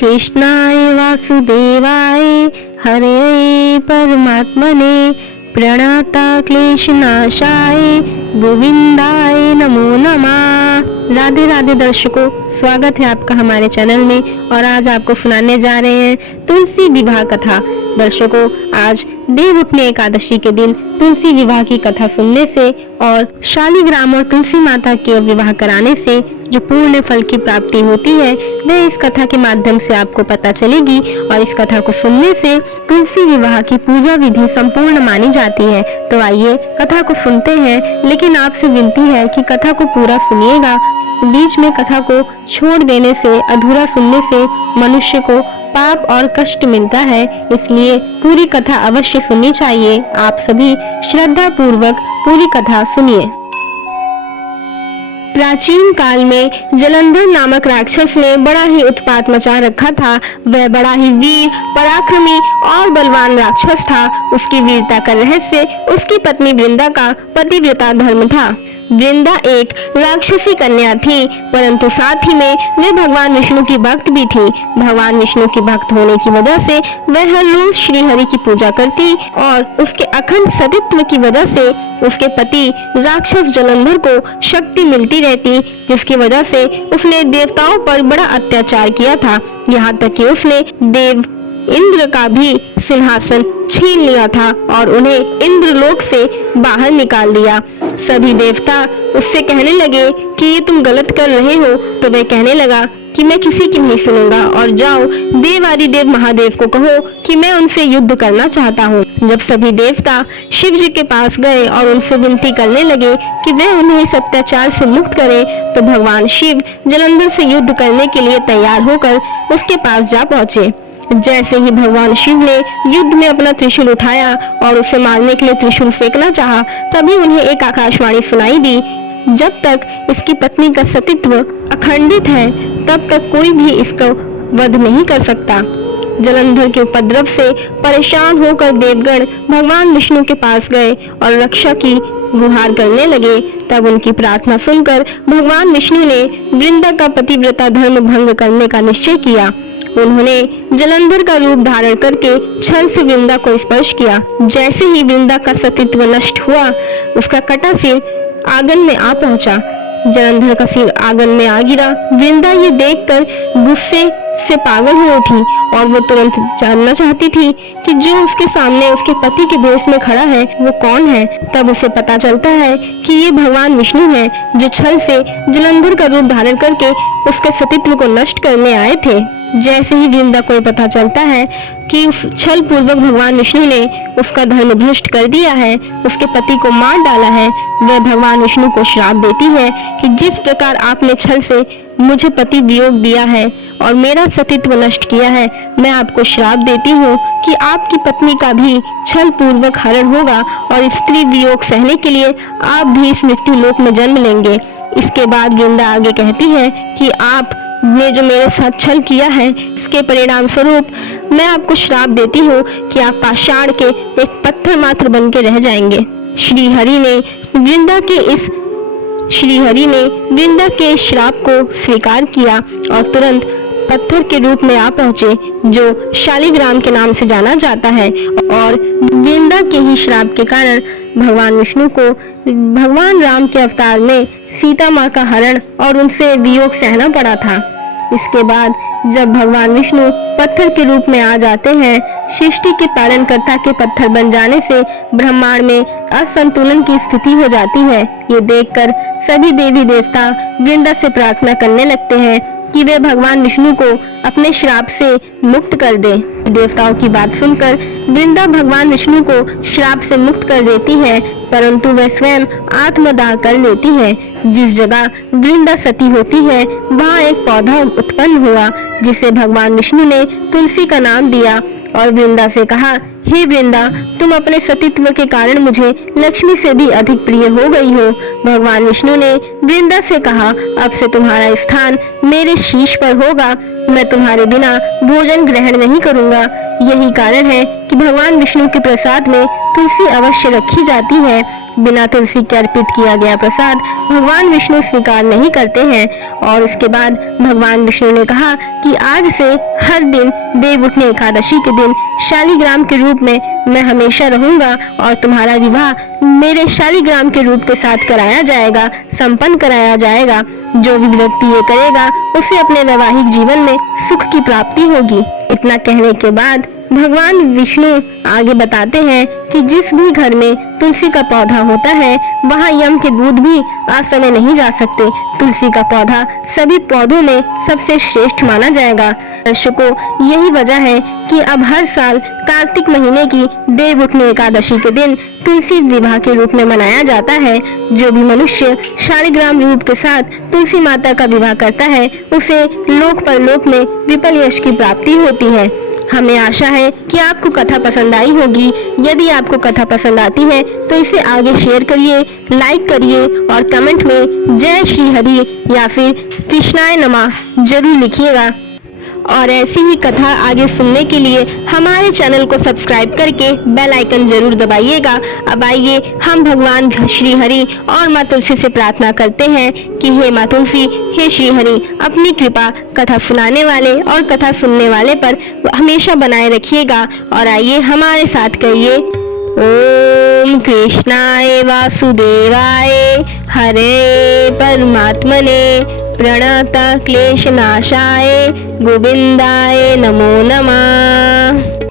कृष्णाय वासुदेवाय हरे परमात्मने प्रणता क्लेशनाशाय गोविंदाय नमो नमः। राधे राधे दर्शकों, स्वागत है आपका हमारे चैनल में। और आज आपको सुनाने जा रहे हैं तुलसी विवाह कथा। दर्शकों, आज देव उठने एकादशी के दिन तुलसी विवाह की कथा सुनने से और शालिग्राम और तुलसी माता के विवाह कराने से जो पूर्ण फल की प्राप्ति होती है वह इस कथा के माध्यम से आपको पता चलेगी। और इस कथा को सुनने से तुलसी विवाह की पूजा विधि संपूर्ण मानी जाती है। तो आइए कथा को सुनते हैं, लेकिन आपसे विनती है कि कथा को पूरा सुनिएगा। बीच में कथा को छोड़ देने से, अधूरा सुनने से मनुष्य को पाप और कष्ट मिलता है, इसलिए पूरी कथा अवश्य सुननी चाहिए। आप सभी श्रद्धा पूर्वक पूरी कथा सुनिए। प्राचीन काल में जलंधर नामक राक्षस ने बड़ा ही उत्पात मचा रखा था। वह बड़ा ही वीर, पराक्रमी और बलवान राक्षस था। उसकी वीरता का रहस्य उसकी पत्नी वृंदा का पतिव्रता धर्म था। वृंदा एक राक्षसी कन्या थी, परंतु साथ ही में वे भगवान विष्णु की भक्त भी थी। भगवान विष्णु की भक्त होने की वजह से वह हर रोज श्री हरि की पूजा करती और उसके अखंड सतीत्व की वजह से उसके पति राक्षस जलंधर को शक्ति मिलती रहती, जिसकी वजह से उसने देवताओं पर बड़ा अत्याचार किया था। यहाँ तक कि उसने देव इंद्र का भी सिंहासन छीन लिया था और उन्हें इंद्रलोक से बाहर निकाल दिया। सभी देवता उससे कहने लगे कि ये तुम गलत कर रहे हो, तो वह कहने लगा कि मैं किसी की नहीं सुनूंगा और जाओ देवादिदेव महादेव को कहो कि मैं उनसे युद्ध करना चाहता हूँ। जब सभी देवता शिव जी के पास गए और उनसे विनती करने लगे कि वे उन्हें इस अत्याचार से मुक्त करें, तो भगवान शिव जलंधर से युद्ध करने के लिए तैयार होकर उसके पास जा पहुँचे। जैसे ही भगवान शिव ने युद्ध में अपना त्रिशूल उठाया और उसे मारने के लिए त्रिशूल फेंकना चाहा, तभी उन्हें एक आकाशवाणी सुनाई दी, जब तक इसकी पत्नी का सतीत्व अखंडित है तब तक कोई भी इसका वध नहीं कर सकता। जलंधर के उपद्रव से परेशान होकर देवगण भगवान विष्णु के पास गए और रक्षा की गुहार करने लगे। तब उनकी प्रार्थना सुनकर भगवान विष्णु ने वृंदा का पतिव्रता धर्म भंग करने का निश्चय किया। उन्होंने जलंधर का रूप धारण करके छल से वृंदा को स्पर्श किया। जैसे ही वृंदा का सतीत्व नष्ट हुआ, उसका कटा सिर आंगन में आ पहुंचा। जलंधर का सिर आंगन में आ गिरा। वृंदा ये देखकर गुस्से से पागल हो उठी और वो तुरंत जानना चाहती थी कि जो उसके सामने उसके पति के भेष में खड़ा है वो कौन है। तब उसे पता चलता है कि ये भगवान विष्णु हैं, जो छल से जलंधर का रूप धारण करके उसके सतीत्व को नष्ट करने आए थे। जैसे ही वृंदा को पता चलता है कि उस छल पूर्वक भगवान विष्णु ने उसका धर्म भ्रष्ट कर दिया है, उसके पति को मार डाला है, वह भगवान विष्णु को श्राप देती है कि जिस प्रकार आपने छल से मुझे पति वियोग दिया है और मेरा सतीत्व नष्ट किया है, मैं आपको श्राप देती हूँ कि आपकी पत्नी का भी छल पूर्वक हरण होगा और स्त्री वियोग सहने के लिए आप भी इस मृत्यु लोक में जन्म लेंगे। इसके बाद वृंदा आगे कहती है कि आप ने जो मेरे साथ छल किया है, इसके परिणाम स्वरूप मैं आपको श्राप देती हूँ कि आप पाषाण के एक पत्थर मात्र बन के रह जाएंगे। श्री हरि ने वृंदा के श्राप को स्वीकार किया और तुरंत पत्थर के रूप में आ पहुँचे, जो शालिग्राम के नाम से जाना जाता है। और वृंदा के ही श्राप के कारण भगवान विष्णु को भगवान राम के अवतार में सीता माँ का हरण और उनसे वियोग सहना पड़ा था। इसके बाद जब भगवान विष्णु पत्थर के रूप में आ जाते हैं, सृष्टि के पालनकर्ता के पत्थर बन जाने से ब्रह्मांड में असंतुलन की स्थिति हो जाती है। ये देखकर सभी देवी देवता वृंदा से प्रार्थना करने लगते हैं कि वे भगवान विष्णु को अपने श्राप से मुक्त कर दे। देवताओं की बात सुनकर वृंदा भगवान विष्णु को श्राप से मुक्त कर देती है, परंतु वह स्वयं आत्मदाह कर लेती है। जिस जगह वृंदा सती होती है वहाँ एक पौधा उत्पन्न हुआ, जिसे भगवान विष्णु ने तुलसी का नाम दिया और वृंदा से कहा, हे वृंदा, तुम अपने सतीत्व के कारण मुझे लक्ष्मी से भी अधिक प्रिय हो गई हो। भगवान विष्णु ने वृंदा से कहा, अब से तुम्हारा स्थान मेरे शीश पर होगा, मैं तुम्हारे बिना भोजन ग्रहण नहीं करूंगा। यही कारण है कि भगवान विष्णु के प्रसाद में तुलसी अवश्य रखी जाती है। बिना तुलसी के अर्पित किया गया प्रसाद भगवान विष्णु स्वीकार नहीं करते हैं। और उसके बाद भगवान विष्णु ने कहा कि आज से हर दिन देवउठनी एकादशी के दिन शालिग्राम के रूप में मैं हमेशा रहूंगा और तुम्हारा विवाह मेरे शालिग्राम के रूप के साथ कराया जाएगा, संपन्न कराया जाएगा। जो भी व्यक्ति ये करेगा उसे अपने वैवाहिक जीवन में सुख की प्राप्ति होगी। इतना कहने के बाद भगवान विष्णु आगे बताते हैं कि जिस भी घर में तुलसी का पौधा होता है वहाँ यम के दूत भी असमय नहीं जा सकते। तुलसी का पौधा सभी पौधों में सबसे श्रेष्ठ माना जाएगा। दर्शकों, यही वजह है कि अब हर साल कार्तिक महीने की देवउठनी एकादशी के दिन तुलसी विवाह के रूप में मनाया जाता है। जो भी मनुष्य शालिग्राम रूप के साथ तुलसी माता का विवाह करता है उसे लोक परलोक में विपुल यश की प्राप्ति होती है। हमें आशा है कि आपको कथा पसंद आई होगी। यदि आपको कथा पसंद आती है तो इसे आगे शेयर करिए, लाइक करिए और कमेंट में जय श्री हरि या फिर कृष्णाय नमः जरूर लिखिएगा। और ऐसी ही कथा आगे सुनने के लिए हमारे चैनल को सब्सक्राइब करके बेल आइकन जरूर दबाइएगा। अब आइए हम भगवान श्री हरि और माँ तुलसी से प्रार्थना करते हैं कि हे माँ तुलसी, हे श्री हरि, अपनी कृपा कथा सुनाने वाले और कथा सुनने वाले पर हमेशा बनाए रखिएगा। और आइए हमारे साथ कहिए, ओम कृष्णाय वासुदेवाय हरे परमात्मने प्रणत क्लेशनाशाय गोविंदाय नमो नमः।